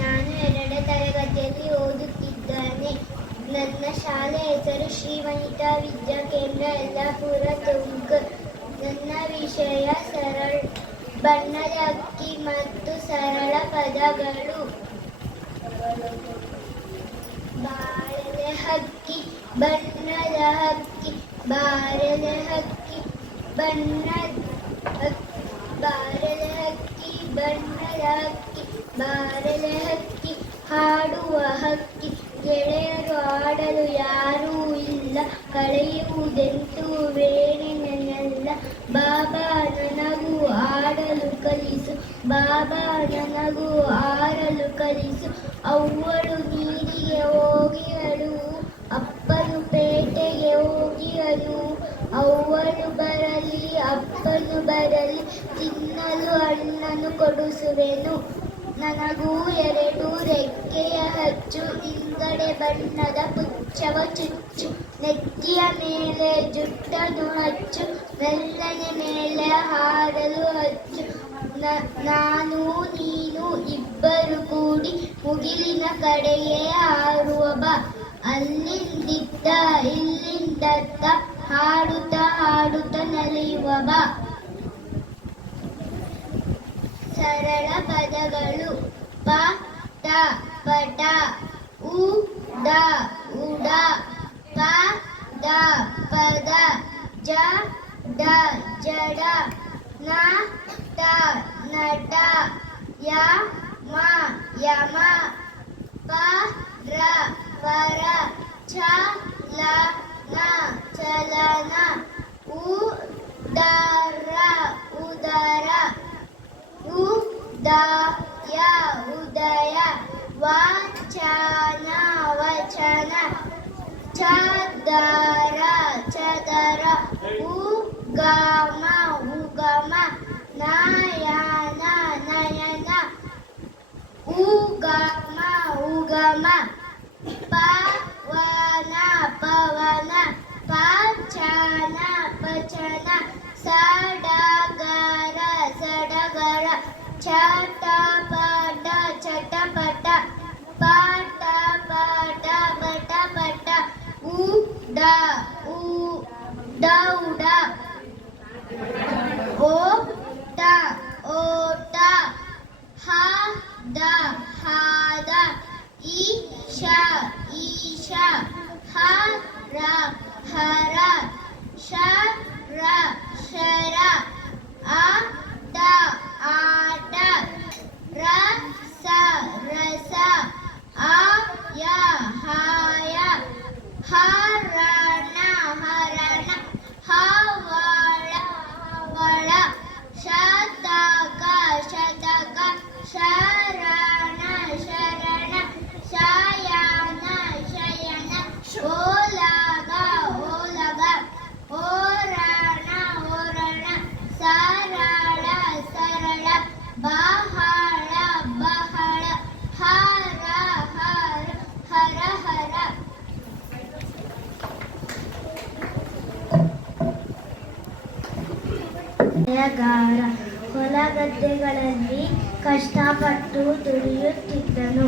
ನಾನು 2ನೇ ತರಗತಿಯಲ್ಲಿ ಓದುತ್ತಿದ್ದೇನೆ. ನನ್ನ ಶಾಲೆ ಹೆಸರು ಶ್ರೀ ವನಿತಾ ವಿದ್ಯಾ ಕೇಂದ್ರ ಯಲ್ಲಾಪುರ ತುಮಕೂರು. ನನ್ನ ವಿಷಯ ಬಣ್ಣದ ಹಕ್ಕಿ ಮತ್ತು ಸರಳ ಪದಗಳು. ಬಾರಲೆ ಹಕ್ಕಿ ಬಣ್ಣದ ಹಕ್ಕಿ, ಬಾರಲೆ ಹಕ್ಕಿ ಬಾರಲೆ ಹಕ್ಕಿ ಬಣ್ಣದ ಹಕ್ಕಿ, ಬಾರಲೆ ಹಕ್ಕಿ ಹಾಡುವ ಹಕ್ಕಿ. ಗೆಳೆಯರು ಆಡಲು ಯಾರೂ ಇಲ್ಲ, ಕಳೆಯುವುದೆಂತೂ ಬೇರೆನೆಲ್ಲ. ಬಾಬಾ ನನಗೂ ಆಡಲು ಕಲಿಸು, ಬಾಬಾ ನನಗೂ ಆಡಲು ಕಲಿಸು. ಅವ್ವಳು ನೀರಿಗೆ ಹೋಗಿಯಳು, ಅಪ್ಪನು ಪೇಟೆಗೆ ಹೋಗಿಯಳು. ಅವ್ವಳು ಬರಲಿ ಅಪ್ಪನು ಬರಲಿ, ತಿನ್ನಲು ಹಣ್ಣನ್ನು ಕೊಡಿಸುವೆನು. ನನಗೂ 2 ರೆಕ್ಕೆಯ ಹಚ್ಚು, ಹಿಂಗಡೆ ಬಣ್ಣದ ಪುಚ್ಚವ ಚುಚ್ಚು. ನೆತ್ತಿಯ ಮೇಲೆ ಜುಟ್ಟನ್ನು ಹಚ್ಚು, ಮೆಲ್ಲನೆ ಮೇಲೆ ಹಾರಲು ಹಚ್ಚು. ನಾನು ನೀನು ಇಬ್ಬರು ಕೂಡಿ ಮುಗಿಲಿನ ಕಡೆಗೆ ಹಾರುವ ಬಾ. ಅಲ್ಲಿಂದಿದ್ದ ಇಲ್ಲಿಂದತ್ತ ಹಾಡುತ್ತಾ ಹಾಡುತ್ತಾ ನಲಿಯುವ ಬಾ. ಸರಳ ಪದಗಳು. ಪ ಟ ಪಟ, ಉ ಡ ಉಡ, ಪ ದ ಪದ, ಜ ಡ ಜಡ, ನ ಟ ನಟ, ಯ ಮ ಯಮ, ಪ ರ ಪರ, ಚ ಲ ನ ಚಲನ, ಉ ದ ರ ಉದರ, ಉದಯ ಉದಯ, ವಚನ ವಚನ, ಚದರ ಚದರ, ಉಗಮ ಉಗಮ, ನಯನ ನಯನ, ಉಗಮ ಉಗಮ, ಪವನ ಪವನ, ಪಚನ ಪಚನ, ಸಡಗರ ಸಡಗರ, ಚಟಪಟ ಚಟಪಟ, ಪಟ ಪಟ ಪಟ ಪಟ, ಉಡ ಉಡ ಉಡ, ಓಟ ಓಟ, ಹದ ಹಾದ, ಈಶ ಈಶ, ಹರ ಹರ, ಶರ ಶರ, ಆಟ ಆಟ, ರಸ ರಸ, ಆಯ ಹಾಯ, ಹರಣ ಹರಣ, ಹವಳ ಹವಳ, ಶತಕ ಶತಕ, ಶರಣ ಶರಣ, ಶಯನ ಶಯನ, ಓಲಗ ಓಲಗ, ಓರಣ ಓರಣ, ಸರಳ ಸರಳ, ಬಹಳ ಬಹಳ, ಹರ ಹರ ಹರ ಹರ. ಗಾರ ಹೊಲಗದ್ದೆಗಳಲ್ಲಿ ಕಷ್ಟಪಟ್ಟು ದುಡಿಯುತ್ತಿದ್ದನು.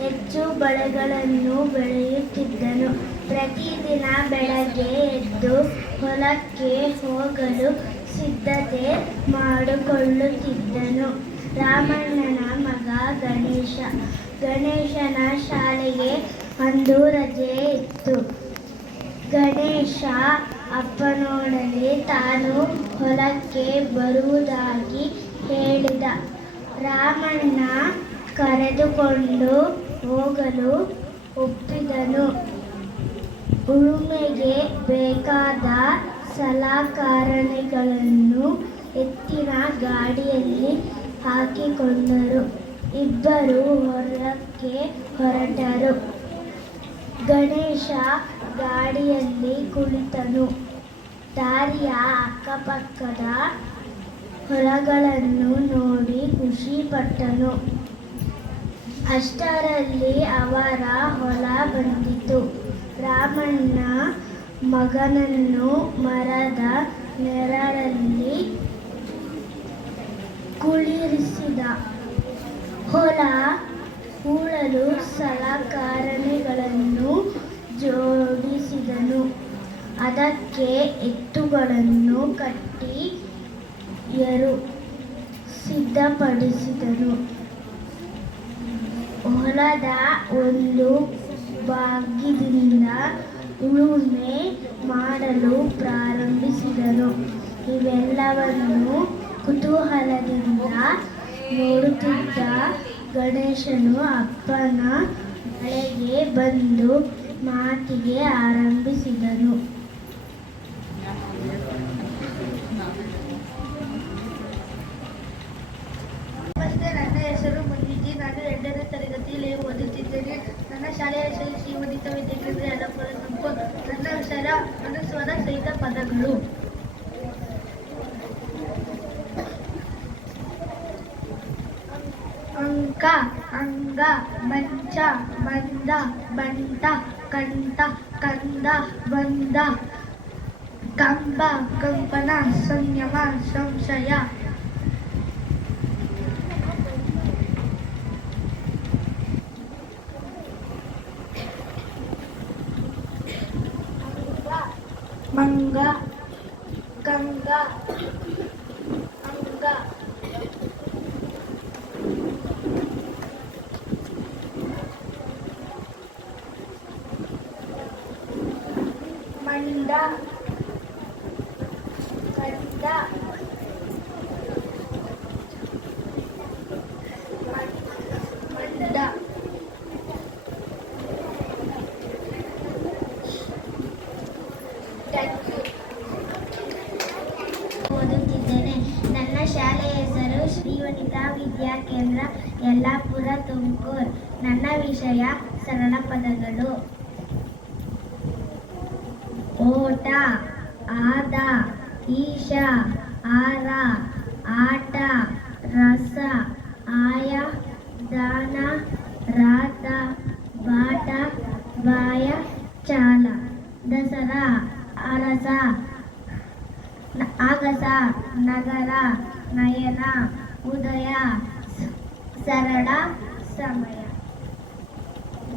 ಹೆಚ್ಚು ಬೆಳೆಗಳನ್ನು ಬೆಳೆಯುತ್ತಿದ್ದನು. ಪ್ರತಿದಿನ ಬೆಳಗ್ಗೆ ಎದ್ದು ಹೊಲಕ್ಕೆ ಹೋಗಲು ಸಿದ್ಧತೆ ಮಾಡಿಕೊಳ್ಳುತ್ತಿದ್ದನು. ರಾಮಣ್ಣನ ಮಗ ಗಣೇಶ. ಗಣೇಶನ ಶಾಲೆಗೆ ಅಂದು ರಜೆ ಇತ್ತು. ಗಣೇಶ ಅಪ್ಪನೊಡನೆ ತಾನು ಹೊಲಕ್ಕೆ ಬರುವುದಾಗಿ ಹೇಳಿದ. ರಾಮಣ್ಣ ಕರೆದುಕೊಂಡು ಹೋಗಲು ಒಪ್ಪಿದನು. ಉಳುಮೆಗೆ ಬೇಕಾದ ಸಲಕರಣೆಗಳನ್ನು ಎತ್ತಿನ ಗಾಡಿಯಲ್ಲಿ ಹಾಕಿಕೊಂಡರು. ಇಬ್ಬರು ಹೊಲಕ್ಕೆ ಹೊರಟರು. ಗಣೇಶ ಗಾಡಿಯಲ್ಲಿ ಕುಳಿತನು. ದಾರಿಯ ಅಕ್ಕಪಕ್ಕದ ಹೊಲಗಳನ್ನು ನೋಡಿ ಖುಷಿಪಟ್ಟನು. ಅಷ್ಟರಲ್ಲಿ ಅವರ ಹೊಲ ಬಂದಿತು. ರಾಮಣ್ಣ ಮಗನನ್ನು ಮರದ ನೆರಳಲ್ಲಿ ಕುಳ್ಳಿರಿಸಿದ. ಹೊಲ ಹೂಳಲು ಸಲಕರಣೆಗಳನ್ನು ಜೋಡಿಸಿದನು. ಅದಕ್ಕೆ ಎತ್ತುಗಳನ್ನು ಕಟ್ಟಿ ಸಿದ್ಧಪಡಿಸಿದನು. ಹೊಲದ ಒಂದು ಭಾಗದಿಂದ ಉಳುಮೆ ಮಾಡಲು ಪ್ರಾರಂಭಿಸಿದನು. ಇವೆಲ್ಲವನ್ನು ಕುತೂಹಲದಿಂದ ನೋಡುತ್ತಿದ್ದ ಗಣೇಶನು ಅಪ್ಪನ ಬಳಿಗೆ ಬಂದು ಮಾತಿಗೆ ಆರಂಭಿಸಿದನು. ನಮಸ್ತೆ, ನನ್ನ ಹೆಸರು ಮಂಜಿತಿ. ನಾನು 2ನೇ ತರಗತಿಯಲ್ಲಿ ಓದುತ್ತಿದ್ದೇನೆ. ನನ್ನ ಶಾಲೆಯ ಹೆಸರು ಶ್ರೀ ವನಿತಾ ವಿದ್ಯಾಕೇಂದ್ರ ಯಲ್ಲಾಪುರ ತುಮಕೂರು. ನನ್ನ ವಿಷಯ ಅನುಸ್ವರ ಸಹಿತ ಪದಗಳು. ಅಂಕ, ಅಂಗ, ಮಂಚ, ಮಂದ, ಬಂಟ, ಕಂಠ, ಕಂದ, ಬಂದ, ಕಂಬ, ಕಂಪನ, ಸಂಯಮ, ಸಂಶಯ. ಮಂಗ, ಗಂಗ, ಅಂಗ, ಮಂಡ, ಕಂದ, ಮಂಡ. ಓದುತ್ತಿದ್ದೇನೆ. ನನ್ನ ಶಾಲೆಯ ಹೆಸರು ಶ್ರೀ ವನಿತಾ ವಿದ್ಯಾಕೇಂದ್ರ ಯಲ್ಲಾಪುರ ತುಮಕೂರು. ನನ್ನ ವಿಷಯ ಸರಳ ಪದಗಳು. ಓಟ, ಆದ, ಈಶ, ಆರ, ಆಟ, ರಸ, ಆಯ, ದಾನ, ರಾತ, ಬಾಟ, ಬಾಯ, ಚಾಲ, ದಸರಾ, ಅರಸ, ಆಗಸ, ನಗರ, ನಯನ, ಉದಯ, ಸರಳ, ಸಮಯ.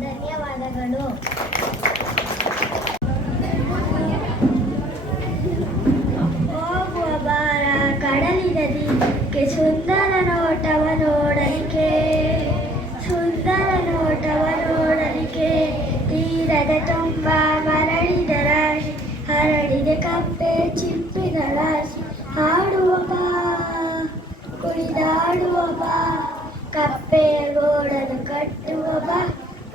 ಧನ್ಯವಾದಗಳು. ಹೋಗುವ ಬಾರ ಕಡಲಿನ ದೀಪಕ್ಕೆ ಸುಂದರ ನೋಟವ ನೋಡಲಿಕ್ಕೆ, ಸುಂದರ ನೋಟವ ನೋಡಲಿಕ್ಕೆ. ತೀರದ ತುಂಬ ಮರಳಿದ ರಾಶಿ, ಹರಡಿದ ಕಪ್ಪೆ ಚಿಪ್ಪಿನ ರಾಶಿ. ಹಾಡುವ ಬಾ, ಕುಣಿದಾಡುವ ಬಾ, ಕಪ್ಪೆಯ ಗೋಡನು ಕಟ್ಟುವ ಬಾ,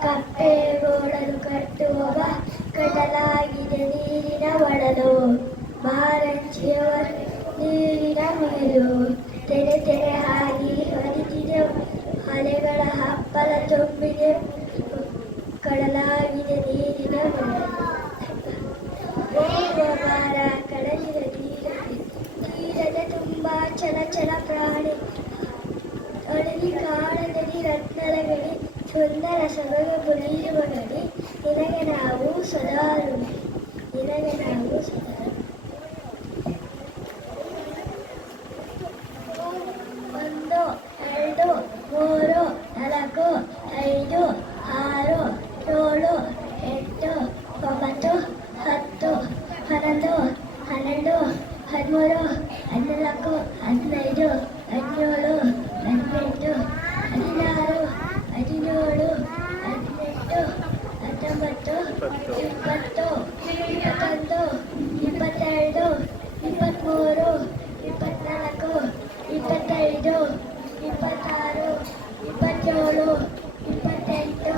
ಕಪ್ಪೆಯ ಗೋಡನು ಕಟ್ಟುವ ಬಾ. ಕಡಲಾಗಿದೆ ನೀರಿನ ಒಡಲು, ಬಾರಂಚಿಯವರು ನೀರಿನ ಮೇಲು. ತೆರೆ ತೆರೆ ಹಾರಿ ಹರಿದಿದೆ, ಅಲೆಗಳ ಹಪ್ಪಲ ತುಂಬಿದೆ. ಕಡಲಾಗಿದೆ ನೀರಿನ ಹೋಗುವ ಬಾರ ಕಡಲಿನ ತೀರದ ತುಂಬ ಚಲ ಚಲ ಪ್ರಾಣಿ. ಅಡಲಿ ಕಾಣದಲ್ಲಿ ರತ್ನದ ಗಡಿ, ಸುಂದರ ಸೊಬಗು ಬುಳಿಯುವ ಗಡಿ. ನಿನಗೆ ನಾವು ಸದಾ ಋಣಿ, ನಿನಗೆ ನಾವು ಸದಾ. 1, 2, 3, 4, 5, 6, 7, 8, 9, 10, 11, 12, 13, 14, 15, 17, 18, 16, 17, 18, 19, 20, 21, 22, 23, 24, 25, 26, 27, 28,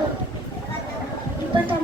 29.